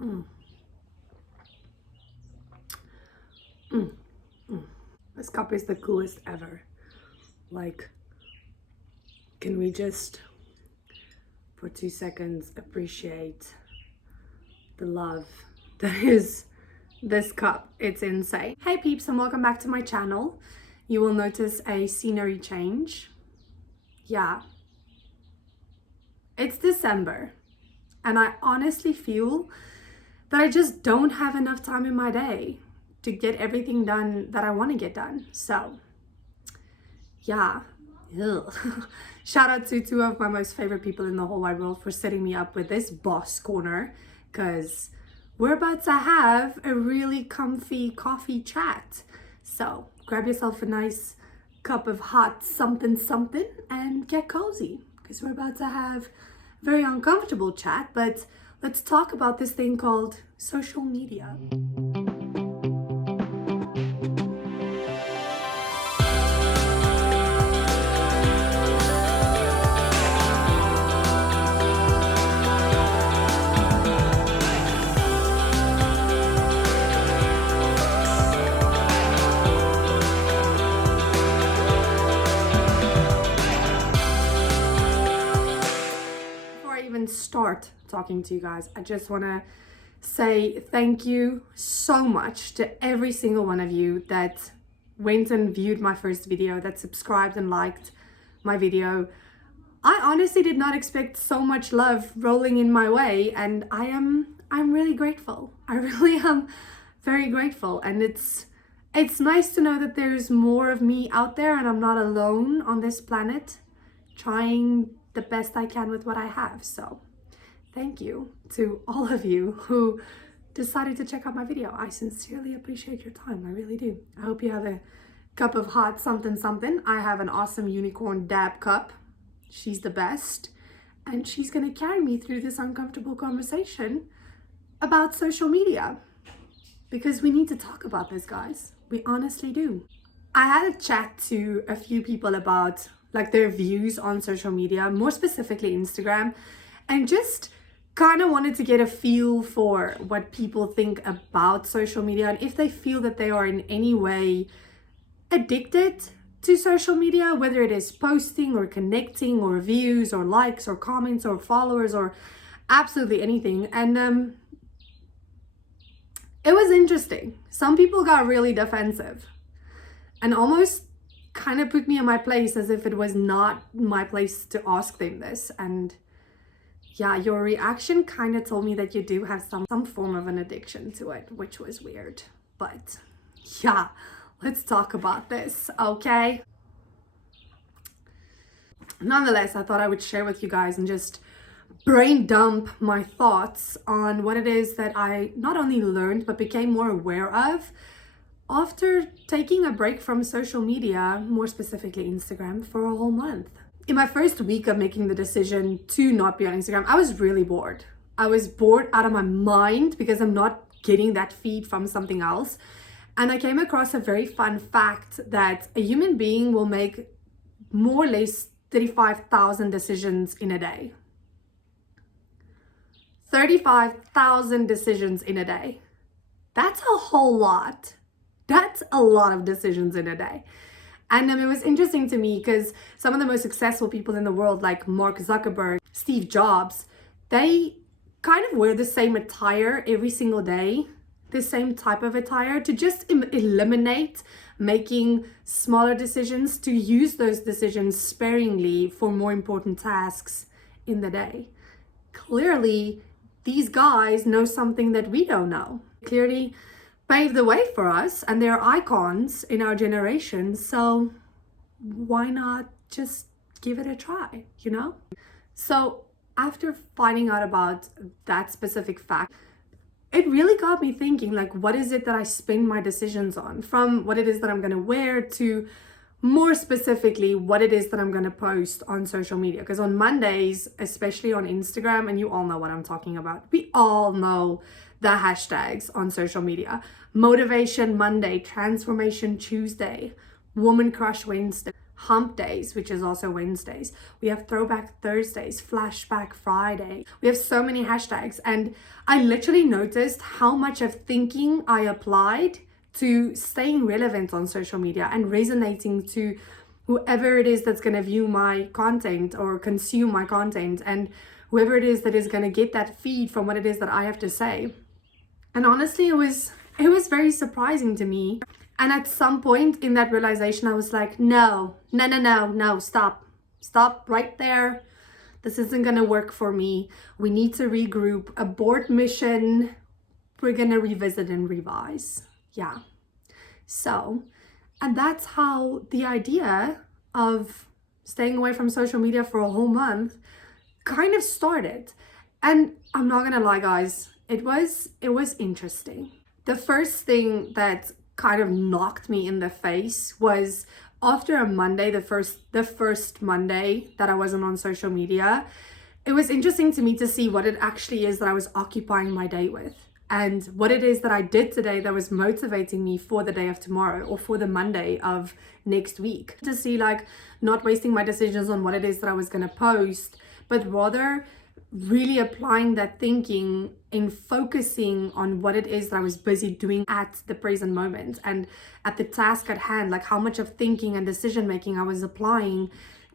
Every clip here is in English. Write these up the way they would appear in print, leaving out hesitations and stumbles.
Mm. Mm. Mm. This cup is the coolest ever. Like, can we just, for 2 seconds, appreciate the love that is this cup? It's insane. Hey peeps, and welcome back to my channel. You will notice a scenery change. Yeah, it's December, and I honestly feel that I just don't have enough time in my day to get everything done that I want to get done. So yeah. Shout out to two of my most favorite people in the whole wide world for setting me up with this boss corner, because we're about to have a really comfy coffee chat. So grab yourself a nice cup of hot something something and get cozy, because we're about to have a very uncomfortable chat, but let's talk about this thing called social media. Start talking to you guys, I just want to say thank you so much to every single one of you that went and viewed my first video, that subscribed and liked my video. I honestly did not expect so much love rolling in my way, and I'm really grateful. I really am very grateful, and it's nice to know that there's more of me out there and I'm not alone on this planet trying the best I can with what I have. So thank you to all of you who decided to check out my video. I sincerely appreciate your time. I really do. I hope you have a cup of hot something something. I have an awesome unicorn dab cup. She's the best. And she's going to carry me through this uncomfortable conversation about social media. Because we need to talk about this, guys. We honestly do. I had a chat to a few people about like their views on social media, more specifically Instagram, and just kind of wanted to get a feel for what people think about social media and if they feel that they are in any way addicted to social media, whether it is posting or connecting or views or likes or comments or followers or absolutely anything. And it was interesting. Some people got really defensive and almost kind of put me in my place as if it was not my place to ask them this. And yeah, your reaction kind of told me that you do have some form of an addiction to it, which was weird. But yeah, let's talk about this, okay? Nonetheless, I thought I would share with you guys and just brain dump my thoughts on what it is that I not only learned but became more aware of after taking a break from social media, more specifically Instagram, for a whole month. In my first week of making the decision to not be on Instagram, I was really bored. I was bored out of my mind because I'm not getting that feed from something else. And I came across a very fun fact that a human being will make more or less 35,000 decisions in a day. 35,000 decisions in a day. That's a whole lot. That's a lot of decisions in a day. And it was interesting to me because some of the most successful people in the world, like Mark Zuckerberg, Steve Jobs, they kind of wear the same attire every single day, the same type of attire, to just eliminate making smaller decisions, to use those decisions sparingly for more important tasks in the day. Clearly, these guys know something that we don't know. Clearly paved the way for us, and they're icons in our generation, so why not just give it a try, you know? So after finding out about that specific fact, it really got me thinking, like, what is it that I spin my decisions on? From what it is that I'm gonna wear to more specifically what it is that I'm gonna post on social media. Because on Mondays, especially on Instagram, and you all know what I'm talking about, we all know the hashtags on social media: Motivation Monday, Transformation Tuesday, Woman Crush Wednesday. Hump Days, which is also Wednesdays. We have Throwback Thursdays, Flashback Friday. We have so many hashtags, and I literally noticed how much of thinking I applied to staying relevant on social media and resonating to whoever it is that's going to view my content or consume my content, and whoever it is that is going to get that feed from what it is that I have to say. And honestly, it was very surprising to me. And at some point in that realization, I was like, no, stop right there. This isn't going to work for me. We need to regroup, abort mission. We're going to revisit and revise. Yeah. So, and that's how the idea of staying away from social media for a whole month kind of started. And I'm not going to lie, guys, it was interesting. The first thing that kind of knocked me in the face was after a Monday, the first Monday that I wasn't on social media, it was interesting to me to see what it actually is that I was occupying my day with, and what it is that I did today that was motivating me for the day of tomorrow or for the Monday of next week. To see, like, not wasting my decisions on what it is that I was going to post, but rather really applying that thinking in focusing on what it is that I was busy doing at the present moment and at the task at hand, like how much of thinking and decision making I was applying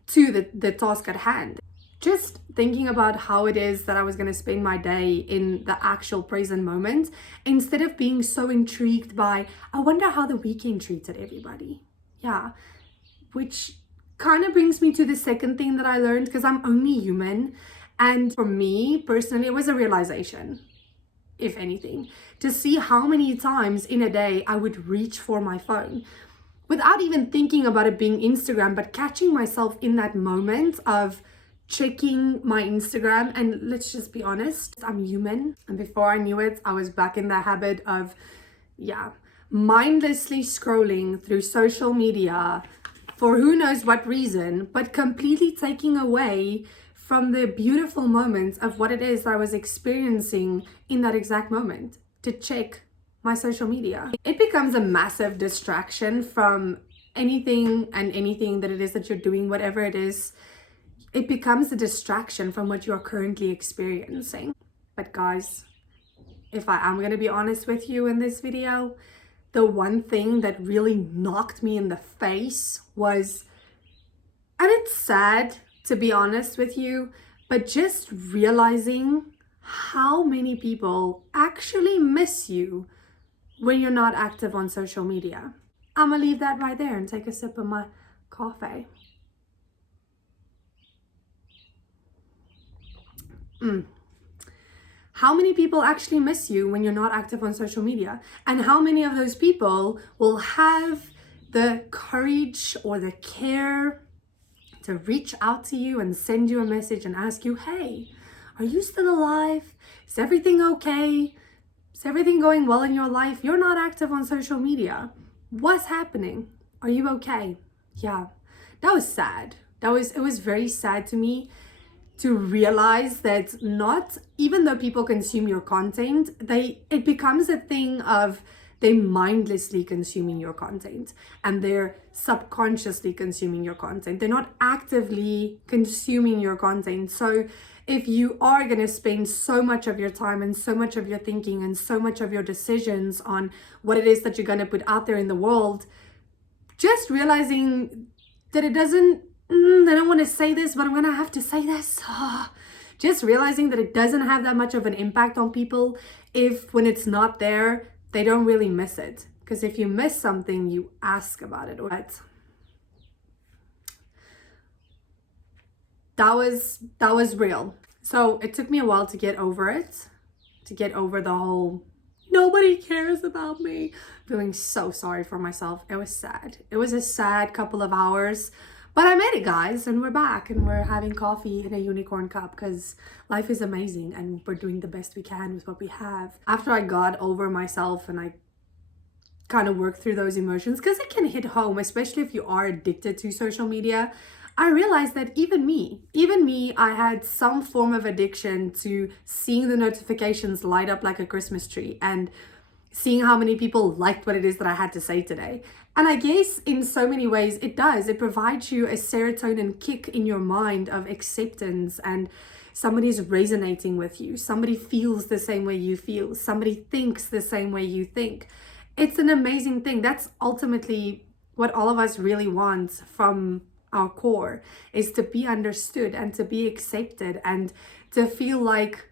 to the task at hand. Just thinking about how it is that I was going to spend my day in the actual present moment, instead of being so intrigued by, I wonder how the weekend treated everybody. Yeah, which kind of brings me to the second thing that I learned, because I'm only human. And for me personally, it was a realization, if anything, to see how many times in a day I would reach for my phone without even thinking about it being Instagram, but catching myself in that moment of checking my Instagram. And let's just be honest, I'm human. And before I knew it, I was back in the habit of, mindlessly scrolling through social media for who knows what reason, but completely taking away from the beautiful moments of what it is that I was experiencing in that exact moment, to check my social media. It becomes a massive distraction from anything that it is that you're doing, whatever it is. It becomes a distraction from what you're currently experiencing. But guys, if I am going to be honest with you in this video, the one thing that really knocked me in the face was, and it's sad to be honest with you, but just realizing how many people actually miss you when you're not active on social media. I'm gonna leave that right there and take a sip of my coffee. How many people actually miss you when you're not active on social media? And how many of those people will have the courage or the care to reach out to you and send you a message and ask you, hey, are you still alive? Is everything okay? Is everything going well in your life? You're not active on social media. What's happening? Are you okay? Yeah, that was sad. It was very sad to me to realize that not, even though people consume your content, it becomes a thing of they mindlessly consuming your content and they're subconsciously consuming your content. They're not actively consuming your content. So if you are going to spend so much of your time and so much of your thinking and so much of your decisions on what it is that you're going to put out there in the world, just realizing that it doesn't, I don't want to say this, but I'm going to have to say this. Just realizing that it doesn't have that much of an impact on people if when it's not there, they don't really miss it. Because if you miss something, you ask about it. Right? That was real. So it took me a while to get over it, to get over the whole nobody cares about me, feeling so sorry for myself. It was sad. It was a sad couple of hours, but I made it, guys, and we're back and we're having coffee in a unicorn cup because life is amazing and we're doing the best we can with what we have. After I got over myself and I kind of worked through those emotions, because it can hit home, especially if you are addicted to social media, I realized that even me, I had some form of addiction to seeing the notifications light up like a Christmas tree and seeing how many people liked what it is that I had to say today. And I guess in so many ways it does. It provides you a serotonin kick in your mind of acceptance, and somebody's resonating with you. Somebody feels the same way you feel. Somebody thinks the same way you think. It's an amazing thing. That's ultimately what all of us really want from our core, is to be understood and to be accepted and to feel like,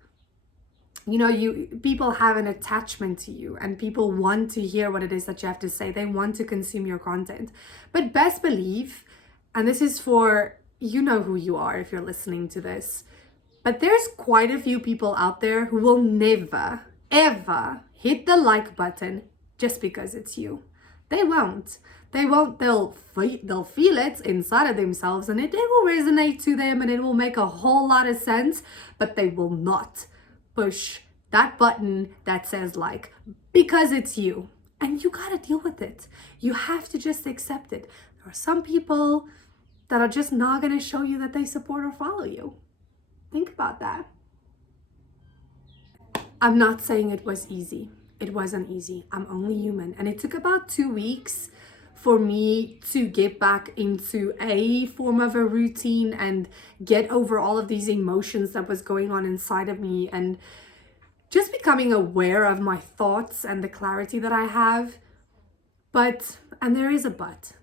you know, people have an attachment to you and people want to hear what it is that you have to say. They want to consume your content. But best believe, and this is for, you know who you are if you're listening to this, but there's quite a few people out there who will never, ever hit the like button just because it's you. They won't. They'll feel it inside of themselves, and it will resonate to them and it will make a whole lot of sense, but they will not push that button that says like, because it's you. And you gotta deal with it. You have to just accept it. There are some people that are just not gonna show you that they support or follow you. Think about that. I'm not saying it was easy. It wasn't easy. I'm only human. And it took about 2 weeks for me to get back into a form of a routine and get over all of these emotions that was going on inside of me, and just becoming aware of my thoughts and the clarity that I have. But, and there is a but.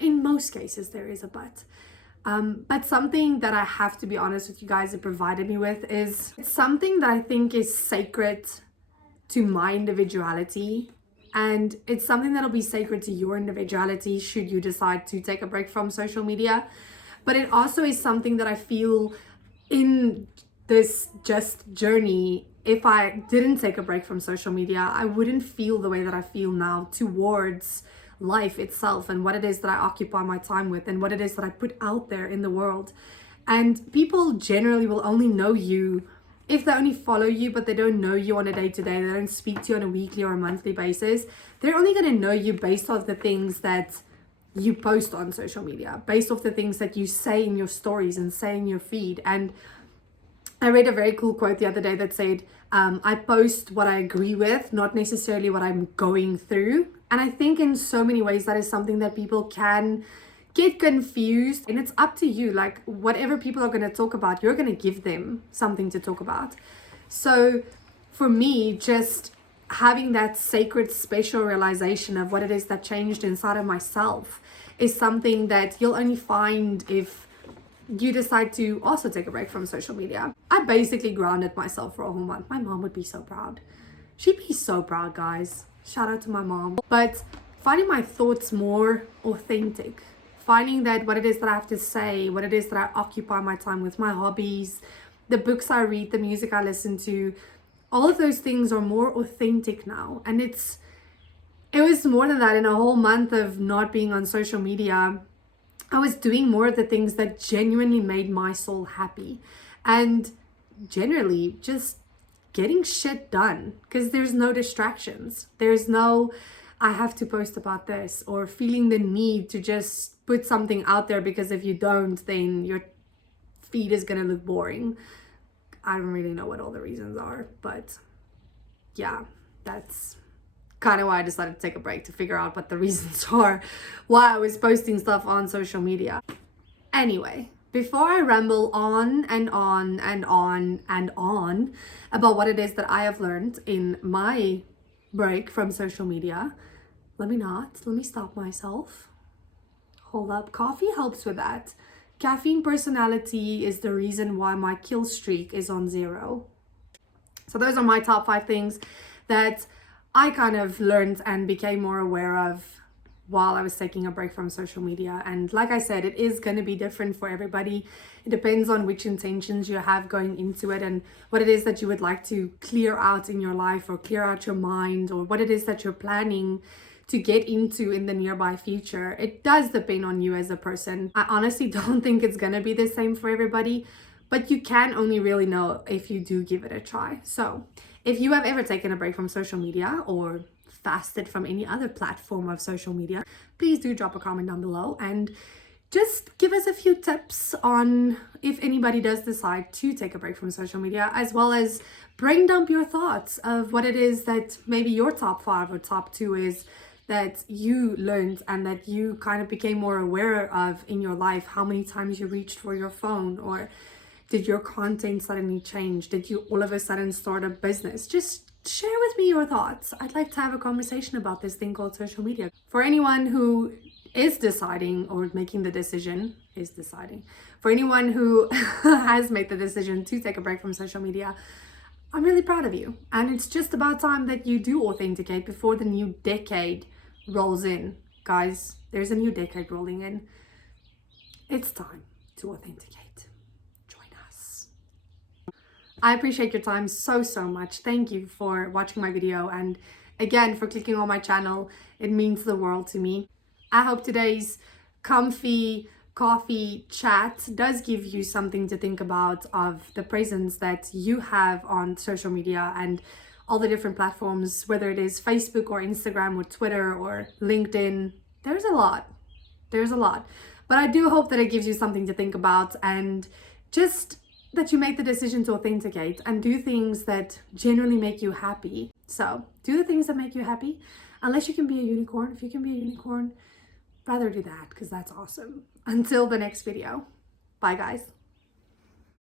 In most cases, there is a but. But something that I have to be honest with you guys, it provided me with is something that I think is sacred to my individuality. And it's something that'll be sacred to your individuality should you decide to take a break from social media. But it also is something that I feel in this GYST journey, if I didn't take a break from social media, I wouldn't feel the way that I feel now towards life itself and what it is that I occupy my time with and what it is that I put out there in the world. And people generally will only know you if they only follow you, but they don't know you on a day-to-day, they don't speak to you on a weekly or a monthly basis. They're only going to know you based off the things that you post on social media, based off the things that you say in your stories and say in your feed. And I read a very cool quote the other day that said, I post what I agree with, not necessarily what I'm going through. And I think in so many ways that is something that people can get confused, and it's up to you. Like, whatever people are going to talk about, you're going to give them something to talk about. So for me, just having that sacred special realization of what it is that changed inside of myself is something that you'll only find if you decide to also take a break from social media. I basically grounded myself for a whole month. My mom would be so proud. She'd be so proud, guys. Shout out to my mom. But finding my thoughts more authentic, finding that what it is that I have to say, what it is that I occupy my time with, my hobbies, the books I read, the music I listen to, all of those things are more authentic now. And it was more than that. In a whole month of not being on social media, I was doing more of the things that genuinely made my soul happy, and generally just getting shit done, because there's no distractions. There's no, I have to post about this, or feeling the need to just put something out there because if you don't, then your feed is gonna look boring. I don't really know what all the reasons are, but yeah, that's kind of why I decided to take a break, to figure out what the reasons are why I was posting stuff on social media. Anyway, before I ramble on and on and on and on about what it is that I have learned in my break from social media, let me stop myself. Hold up, coffee helps with that. Caffeine personality is the reason why my kill streak is on 0. So those are my top 5 things that I kind of learned and became more aware of while I was taking a break from social media. And like I said, it is going to be different for everybody. It depends on which intentions you have going into it and what it is that you would like to clear out in your life, or clear out your mind, or what it is that you're planning to get into in the nearby future. It does depend on you as a person. I honestly don't think it's going to be the same for everybody, but you can only really know if you do give it a try. So if you have ever taken a break from social media or fasted from any other platform of social media, please do drop a comment down below and just give us a few tips on if anybody does decide to take a break from social media, as well as brain dump your thoughts of what it is that maybe your top 5 or top 2 is that you learned and that you kind of became more aware of in your life. How many times you reached for your phone, or did your content suddenly change? Did you all of a sudden start a business? Just share with me your thoughts. I'd like to have a conversation about this thing called social media. For anyone who is deciding or making the decision, for anyone who has made the decision to take a break from social media, I'm really proud of you. And it's just about time that you do authenticate before the new decade rolls in. Guys, there's a new decade rolling in. It's time to authenticate. Join us. I appreciate your time so much. Thank you for watching my video, and again for clicking on my channel. It means the world to me. I hope today's comfy coffee chat does give you something to think about of the presence that you have on social media and all the different platforms, whether it is Facebook or Instagram or Twitter or LinkedIn. There's a lot. But I do hope that it gives you something to think about, and just that you make the decision to authenticate and do things that genuinely make you happy. So do the things that make you happy, unless you can be a unicorn. If you can be a unicorn, rather do that, because that's awesome. Until the next video. Bye guys.